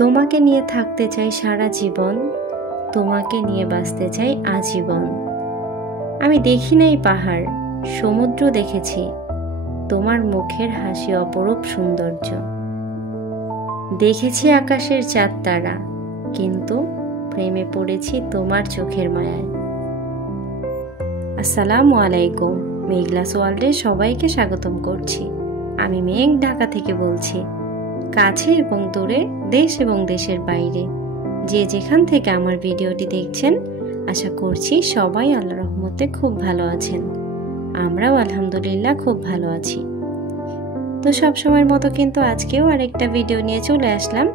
তোমাকে নিয়ে থাকতে চাই সারা জীবন, তোমাকে নিয়ে বাঁচতে চাই আজীবন। আমি দেখি নাই পাহাড় সমুদ্র দেখেছি, তোমার মুখের হাসি অপরূপ সৌন্দর্য। দেখেছি আকাশের চাঁদ তারা, কিন্তু প্রেমে পড়েছি তোমার চোখের মায়ায়। আসসালামু আলাইকুম, মেঘলাস ওয়ার্ল্ডে সবাইকে স্বাগতম করছি। আমি মেঘ, ঢাকা থেকে বলছি। কাছে এবং দূরে, দেশ এবং দেশের বাইরে যে যেখান থেকে আমার ভিডিওটি দেখছেন, আশা করছি সবাই আল্লাহর রহমতে খুব ভালো আছেন। আমরাও আলহামদুলিল্লাহ খুব ভালো আছি। তো সবসময়ের মতো কিন্তু আজকেও আরেকটা ভিডিও নিয়ে চলে আসলাম।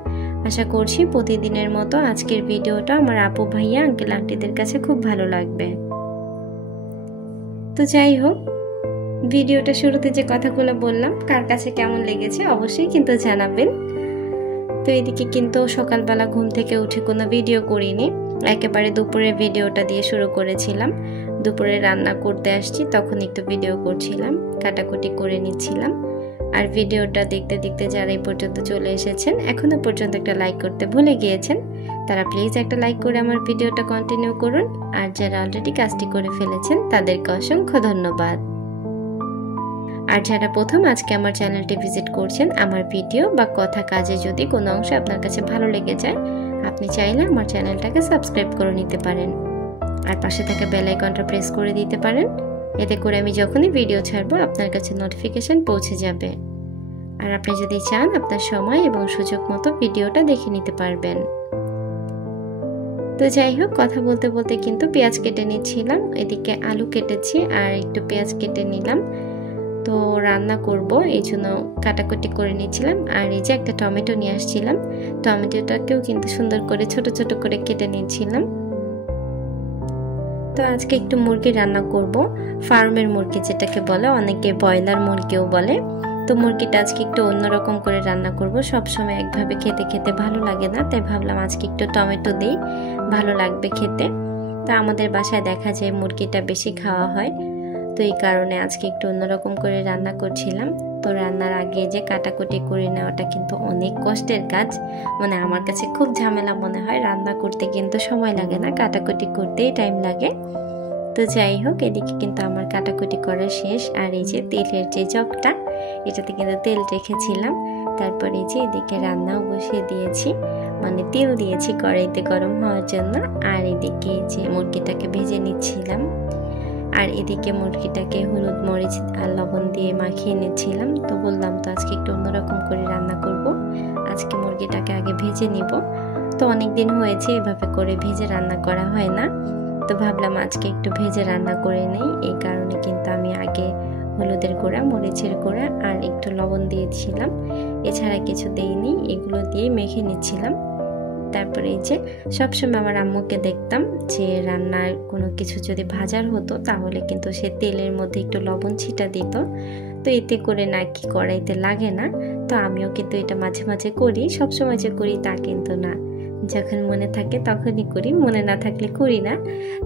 আশা করছি প্রতিদিনের মতো আজকের ভিডিওটা আমার আপু ভাইয়া আঙ্কেল আন্টিদের কাছে খুব ভালো লাগবে। তো যাই হোক, ভিডিওটা শুরুতে যে কথাগুলো বললাম কার কাছে কেমন লেগেছে অবশ্যই কিন্তু জানাবেন। তো এদিকে কিন্তু সকালবেলা ঘুম থেকে উঠে কোনো ভিডিও করিনি, একেবারে দুপুরের ভিডিওটা দিয়ে শুরু করেছিলাম। দুপুরে রান্না করতে আসছি, তখন একটু ভিডিও করছিলাম, কাটাকুটি করে নিচ্ছিলাম। আর ভিডিওটা দেখতে দেখতে যারা এই পর্যন্ত চলে এসেছেন, এখনো পর্যন্ত একটা লাইক করতে ভুলে গিয়েছেন, তারা প্লিজ একটা লাইক করে আমার ভিডিওটা কন্টিনিউ করুন। আর যারা অলরেডি কাজটি করে ফেলেছেন তাদেরকে অসংখ্য ধন্যবাদ। আর যারা প্রথম আজকে আমার চ্যানেলটি ভিজিট করছেন, আমার ভিডিও বা কথা কাজে যদি কোনো অংশ আপনার কাছে ভালো লেগে যায়, আপনি চাইলে আমার চ্যানেলটাকে সাবস্ক্রাইব করে নিতে পারেন। আর পাশে থাকা বেল আইকনটা প্রেস করে দিতে পারেন, এতে করে আমি যখনই ভিডিও ছাড়বো আপনার কাছে নোটিফিকেশন পৌঁছে যাবে। আর আপনি যদি চান আপনার সময় এবং সুযোগ মতো ভিডিওটা দেখে নিতে পারবেন। তো যাই হোক, কথা বলতে বলতে কিন্তু পেঁয়াজ কেটে নিচ্ছিলাম। এদিকে আলু কেটেছি আর একটু পেঁয়াজ কেটে নিলাম। তো রান্না করব এই জন্য কাটাকুটি করে নিচ্ছিলাম। আর এই যে একটা টমেটো নিয়ে আসছিলাম, টমেটোটাকেও কিন্তু সুন্দর করে ছোট ছোট করে কেটে নিচ্ছিলাম। তো আজকে একটু মুরগি রান্না করব, ফার্মের মুরগি যেটাকে বলে, অনেকে ব্রয়লার মুরগিও বলে। তো মুরগিটা আজকে একটু অন্যরকম করে রান্না করব, সবসময় একভাবে খেতে খেতে ভালো লাগে না, তাই ভাবলাম আজকে একটু টমেটো দিই, ভালো লাগবে খেতে। তো আমাদের বাসায় দেখা যায় মুরগিটা বেশি খাওয়া হয়, তো এই কারণে আজকে একটু অন্যরকম করে রান্না করছিলাম। তো রান্নার আগে যে কাটাকুটি করে নেওয়াটা কিন্তু অনেক কষ্টের কাজ, মানে আমার কাছে খুব ঝামেলা মনে হয়। রান্না করতে কিন্তু সময় লাগে না, কাটাকুটি করতেই টাইম লাগে। তো যাই হোক, এদিকে কিন্তু আমার কাটাকুটি করা শেষ। আর এই যে তেলের যে জগটা, এটাতে কিন্তু তেল রেখেছিলাম। তারপরে এই যে এদিকে রান্নাও বসিয়ে দিয়েছি, মানে তেল দিয়েছি কড়াইতে গরম হওয়ার জন্য। আর এদিকে যে মুরগিটাকে ভেজে নিচ্ছিলাম, আর এদিকে মুরগিটাকে হলুদ মরিচ আর লবণ দিয়ে মাখিয়ে নিচ্ছিলাম। তো বললাম তো আজকে একটু অন্যরকম করে রান্না করব, আজকে মুরগিটাকে আগে ভেজে নিব। তো অনেক দিন হয়েছে এভাবে করে ভেজে রান্না করা হয় না, তো ভাবলাম আজকে একটু ভেজে রান্না করে নেই। এই কারণে কিন্তু আমি আগে হলুদের গুঁড়া, মরিচের গুঁড়া আর একটু লবণ দিয়েছিলাম, এছাড়া কিছু দেইনি, এগুলো দিয়ে মেখে নিচ্ছিলাম। তারপরে এই যে সবসময় আমার আম্মুকে দেখতাম যে রান্নার কোনো কিছু যদি ভাজার হতো তাহলে কিন্তু সে তেলের মধ্যে একটু লবণ ছিটা দিত, তো এতে করে নাকি কড়াইতে লাগে না। তো আমিও কিন্তু এটা মাঝে মাঝে করি, সবসময় যে করি তা কিন্তু না, যখন মনে থাকে তখনই করি, মনে না থাকলে করি না।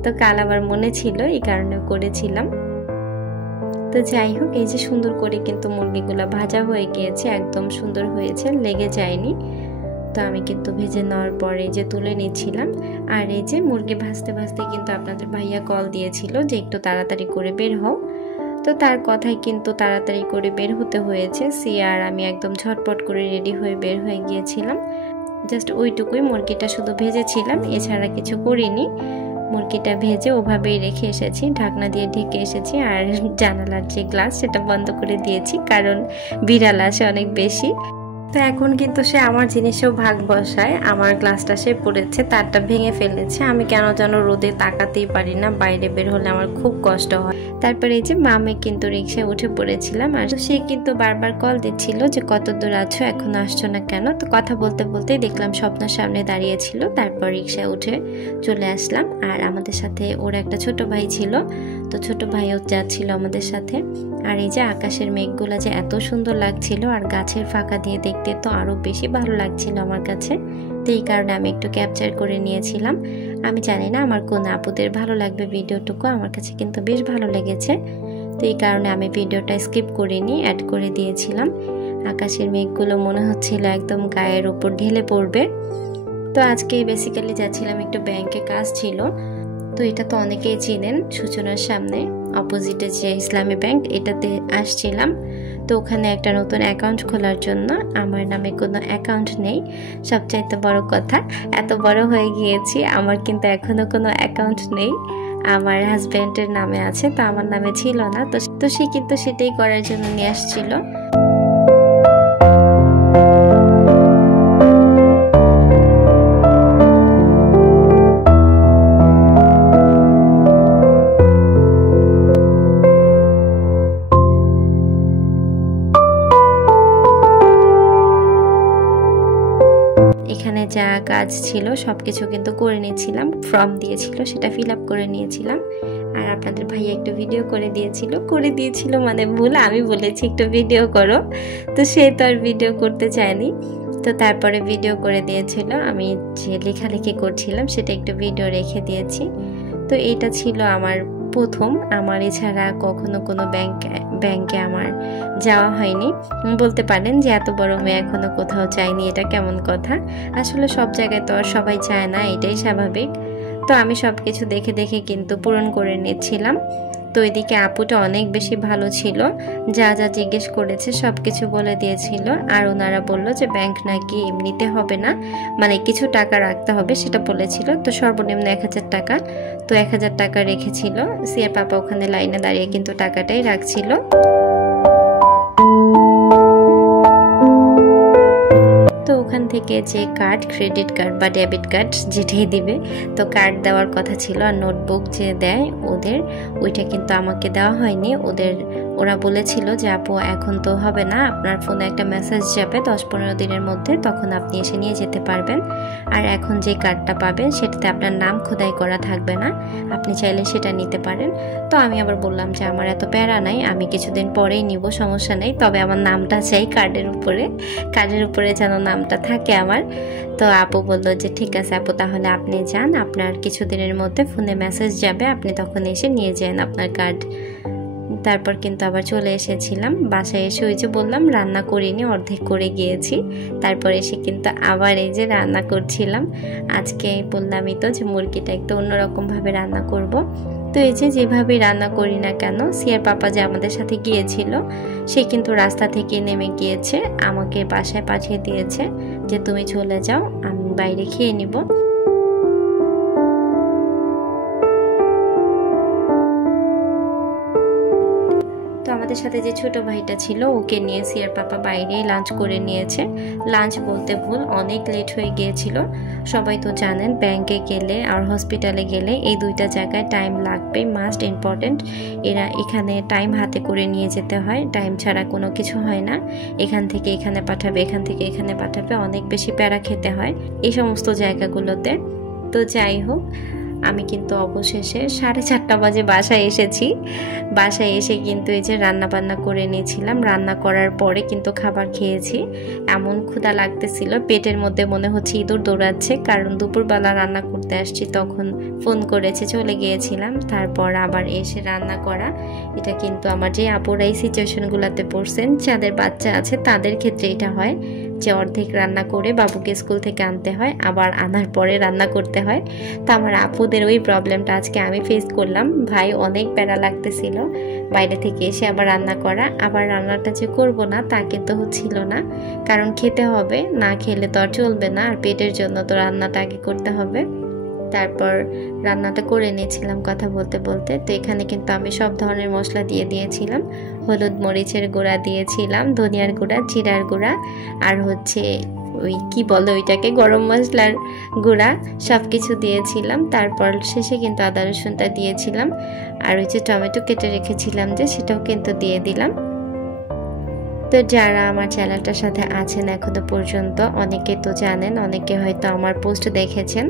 তো কাল আবার মনে ছিল, এই কারণে করেছিলাম। তো যাই হোক, এই যে সুন্দর করে কিন্তু মুরগিগুলো ভাজা হয়ে গিয়েছে, একদম সুন্দর হয়েছে, লেগে যায়নি। তো আমি কিন্তু ভেজে নেওয়ার পরে যে তুলে নিচ্ছিলাম। আর এই যে মুরগি ভাজতে ভাজতে কিন্তু আপনাদের ভাইয়া কল দিয়েছিল যে একটু তাড়াতাড়ি করে বের হও। তো তার কথাই কিন্তু তাড়াতাড়ি করে বের হতে হয়েছে। আর আমি একদম ঝটপট করে রেডি হয়ে বের হয়ে গিয়েছিলাম। জাস্ট ওইটুকুই মুরগিটা শুধু ভেজেছিলাম, এছাড়া কিছু করিনি। মুরগিটা ভেজে ওভাবেই রেখে এসেছি, ঢাকনা দিয়ে ঢেকে এসেছি। আর জানালার যে গ্লাস সেটা বন্ধ করে দিয়েছি, কারণ বিড়াল আসে অনেক বেশি। তো এখন কিন্তু সে আমার জিনিসেও ভাগ বসায়, আমার গ্লাসটা সে পড়েছে, তারটা ভেঙে ফেলেছে। আমি কেন যেন রোদে তাকাতেই পারি না, বাইরে বের হলে আমার খুব কষ্ট হয়। তারপরে এই যে মামে কিন্তু রিক্সায় উঠে পড়েছিলাম, আর সে কিন্তু বারবার কল দিচ্ছিল যে কত দূর আছো, এখনো আসছো না কেন। তো কথা বলতে বলতেই দেখলাম স্বপ্নার সামনে দাঁড়িয়েছিল, তারপর রিক্সায় উঠে চলে আসলাম। আর আমাদের সাথে ওর একটা ছোট ভাই ছিল, তো ছোট ভাইও যাচ্ছিল আমাদের সাথে। আর এই যে আকাশের মেঘগুলো যে এত সুন্দর লাগছিল, আর গাছের ফাঁকা দিয়ে দেখতে তো আরো বেশি ভালো লাগছিল আমার কাছে। তো এই কারণে আমি একটু ক্যাপচার করে নিয়েছিলাম। আমি জানি না আমার কোন আপুদের ভালো লাগবে ভিডিওটুকু, আমার কাছে কিন্তু বেশ ভালো লেগেছে। তো এই কারণে আমি ভিডিওটা স্কিপ করিনি, অ্যাড করে দিয়েছিলাম। আকাশের মেঘগুলো মনে হচ্ছিল একদম গায়ের উপর ঢেলে পড়বে। তো আজকে বেসিক্যালি যাচ্ছিলাম একটু ব্যাংকে, কাজ ছিল। তো এটা তো অনেকেই চিনেন, সূচনার সামনে অপোজিটে যে ইসলামী ব্যাংক, এটাতে আসছিলাম। তো ওখানে একটা নতুন অ্যাকাউন্ট খোলার জন্য। আমার নামে কোনো অ্যাকাউন্ট নেই, সবচাইতে বড় কথা, এত বড় হয়ে গিয়েছি আমার কিন্তু এখনো কোনো অ্যাকাউন্ট নেই। আমার হাজব্যান্ডের নামে আছে, তো আমার নামে ছিল না। তো সে কিন্তু সেটাই করার জন্য নিয়ে আসছিল। এখানে যা কাজ ছিল সবকিছু কিন্তু করে নিয়েছিলাম, ফর্ম দিয়েছিল সেটা ফিল আপ করে নিয়েছিলাম। আর আপনাদের ভাইয়া একটু ভিডিও করে দিয়েছিল মানে ভুল, আমি বলেছি একটু ভিডিও করো, তো সে তো আর ভিডিও করতে চায়নি। তো তারপরে ভিডিও করে দিয়েছিল, আমি যে লেখালেখি করছিলাম সেটা একটু ভিডিও রেখে দিয়েছি। তো এইটা ছিল আমার প্রথম, আমার এছাড়া কখনো কোনো ব্যাংকে আমার যাওয়া হয়নি। বলতে পারেন যে এত বড় মেয়ে এখনো কোথাও যায়নি, এটা কেমন কথা। আসলে সব জায়গায় তো আর সবাই চায় না, এটাই স্বাভাবিক। তো আমি সব কিছু দেখে দেখে কিন্তু পূরণ করে নিচ্ছিলাম। তো এদিকে আপুটা অনেক বেশি ভালো ছিল, যা যা জিজ্ঞেস করেছে সব কিছু বলে দিয়েছিল। আর ওনারা বললো যে ব্যাংক নাকি এমনিতে হবে না, মানে কিছু টাকা রাখতে হবে সেটা বলেছিল। তো সর্বনিম্ন 1000 টাকা, তো 1000 টাকা রেখেছিল। সিয়া পাপা ওখানে লাইনে দাঁড়িয়ে কিন্তু টাকাটাই রাখছিল। তো ওখান থেকে যে কার্ড, ক্রেডিট কার্ড বা ডেবিট কার্ড যেটাই দিবে, তো কার্ড দেওয়ার কথা ছিল। আর নোটবুক যে দেয় ওদের, ওইটা কিন্তু আমাকে দেওয়া হয়নি। ওরা বলেছিল যে আপু এখন তো হবে না, আপনার ফোনে একটা মেসেজ যাবে 10-15 দিনের মধ্যে, তখন আপনি এসে নিয়ে যেতে পারবেন। আর এখন যে কার্ডটা পাবেন সেটাতে আপনার নাম খোদাই করা থাকবে না, আপনি চাইলে সেটা নিতে পারেন। তো আমি আবার বললাম যে আমার এত প্যারা নাই, আমি কিছুদিন পরেই নিব, সমস্যা নেই, তবে আমার নামটা চাই কার্ডের উপরে যেন নামটা থাকে আমার। তো আপু বললো যে ঠিক আছে আপু, তাহলে আপনি যান, আপনার কিছুদিনের মধ্যে ফোনে মেসেজ যাবে, আপনি তখন এসে নিয়ে যান আপনার কার্ড। তারপর কিন্তু আবার চলে এসেছিলাম বাসায়। এসে ওই যে বললাম রান্না করিনি, অর্ধেক করে গিয়েছি। তারপর এসে কিন্তু আবার এই যে রান্না করছিলাম। আজকে বললামই তো যে মুরগিটা একটু অন্যরকমভাবে রান্না করব। তো এই যে যেভাবে রান্না করি না কেন, সিয়ার পাপা যে আমাদের সাথে গিয়েছিল সে কিন্তু রাস্তা থেকে নেমে গিয়েছে, আমাকে বাসায় পাঠিয়ে দিয়েছে যে তুমি চলে যাও, আমি বাইরে খেয়ে নিব। তো আমাদের সাথে যে ছোট ভাইটা ছিল ওকে নিয়ে সিয়ার পাপা বাইরে লাঞ্চ করে নিয়েছে। লাঞ্চ বলতে ভুল, অনেক লেট হয়ে গিয়েছিল। সবাই তো জানেন ব্যাংকে গেলে আর হসপিটালে গেলে এই দুইটা জায়গায় টাইম লাগবে, মাস্ট ইম্পর্টেন্ট। এখানে টাইম হাতে করে নিয়ে যেতে হয়, টাইম ছাড়া কোনো কিছু হয় না। এখান থেকে এখানে পাঠাবে, এখান থেকে এখানে পাঠাবে, অনেক বেশি প্যারা খেতে হয় এই সমস্ত জায়গাগুলোতে। তো যাই হোক, আমি কিন্তু অবশেষে 4:30 বাজে বাসায় এসেছি। বাসায় এসে কিন্তু এই যে রান্না বান্না করে নিয়েছিলাম, রান্না করার পরে কিন্তু খাবার খেয়েছি। এমন ক্ষুধা লাগতেছিল, পেটের মধ্যে মনে হচ্ছে ইঁদুর দৌড়াচ্ছে, কারণ দুপুরবেলা রান্না করতে আসছি, তখন ফোন করেছে, চলে গিয়েছিলাম। তারপর আবার এসে রান্না করা, এটা কিন্তু আমার যে আপুরা এই সিচুয়েশনগুলোতে পড়ছেন, যাদের বাচ্চা আছে তাদের ক্ষেত্রে এটা হয় যে অর্ধেক রান্না করে বাবুকে স্কুল থেকে আনতে হয়, আবার আনার পরে রান্না করতে হয়। তো আমার আপুদের ওই প্রবলেমটা আজকে আমি ফেস করলাম। ভাই অনেক প্যারা লাগতেছিল বাইরে থেকে এসে আবার রান্না করা, আবার রান্নাটা যে করব না তা কিন্তু হচ্ছিল না, কারণ খেতে হবে, না খেলে তো আর চলবে না, আর পেটের জন্য তো রান্নাটা আগে করতে হবে। তারপর রান্নাটা করে নিয়েছিলাম কথা বলতে বলতে। তো এখানে কিন্তু আমি সব ধরনের মশলা দিয়ে দিয়েছিলাম, হলুদ মরিচের গুঁড়া দিয়েছিলাম, ধনিয়ার গুঁড়া, জিরার গুঁড়া, আর হচ্ছে ওই কি বলে ওইটাকে, গরম মশলার গুঁড়া, সব কিছু দিয়েছিলাম। তারপর শেষে কিন্তু আদা রসুনটা দিয়েছিলাম, আর ওই যে টমেটো কেটে রেখেছিলাম যে সেটাও কিন্তু দিয়ে দিলাম। তো যারা আমার চ্যানেলটার সাথে আছেন এখনো পর্যন্ত, অনেকে তো জানেন, অনেকে হয়তো আমার পোস্ট দেখেছেন।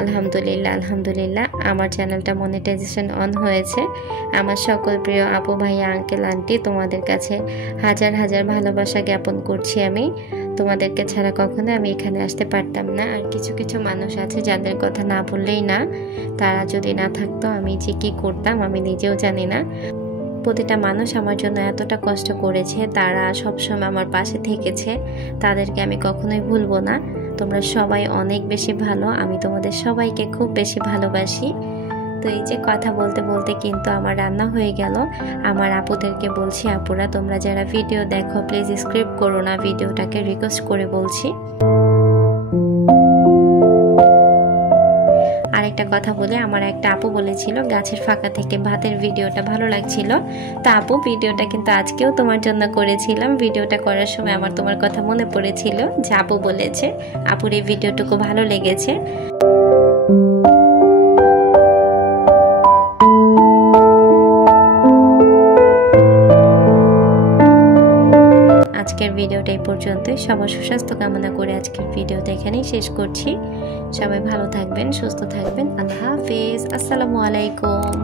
আলহামদুলিল্লাহ আমার চ্যানেলটা মনিটাইজেশন অন হয়েছে। আমার সকল প্রিয় আপু ভাইয়া আঙ্কেল আন্টি, তোমাদের কাছে হাজার হাজার ভালোবাসা জ্ঞাপন করছি। আমি তোমাদেরকে ছাড়া কখনো আমি এখানে আসতে পারতাম না। আর কিছু কিছু মানুষ আছে যাদের কথা না বললেই না, তারা যদি না থাকতো আমি যে কী করতাম আমি নিজেও জানি না। প্রতিটা মানুষ আমার জন্য এতটা কষ্ট করেছে, তারা সবসময় আমার পাশে থেকেছে, তাদেরকে আমি কখনোই ভুলবো না। তোমরা সবাই অনেক বেশি ভালো, আমি তোমাদের সবাইকে খুব বেশি ভালোবাসি। তো এই যে কথা বলতে বলতে কিন্তু আমার রান্না হয়ে গেল। আমার আপুদেরকে বলছি, আপুরা তোমরা যারা ভিডিও দেখো প্লিজ স্কিপ করো না, ভিডিওটাকে রিকোয়েস্ট করে বলছি। আরেকটা কথা বলে, আমার একটা আপু বলেছিল গাছের ফাঁকা থেকে ভাতের ভিডিওটা ভালো লাগছিল। তো আপু ভিডিওটা কিন্তু আজকেও তোমার জন্য করেছিলাম। ভিডিওটা করার সময় আমার তোমার কথা মনে পড়েছিল যে আপু বলেছে, আপুর এই ভিডিওটুকু ভালো লেগেছে। আজকের ভিডিওটা এই পর্যন্তই। সবার সুস্বাস্থ্য কামনা করে আজকের ভিডিওটা এখানেই শেষ করছি। সবাই ভালো থাকবেন, সুস্থ থাকবেন। আল্লাহ হাফেজ, আসসালামু আলাইকুম।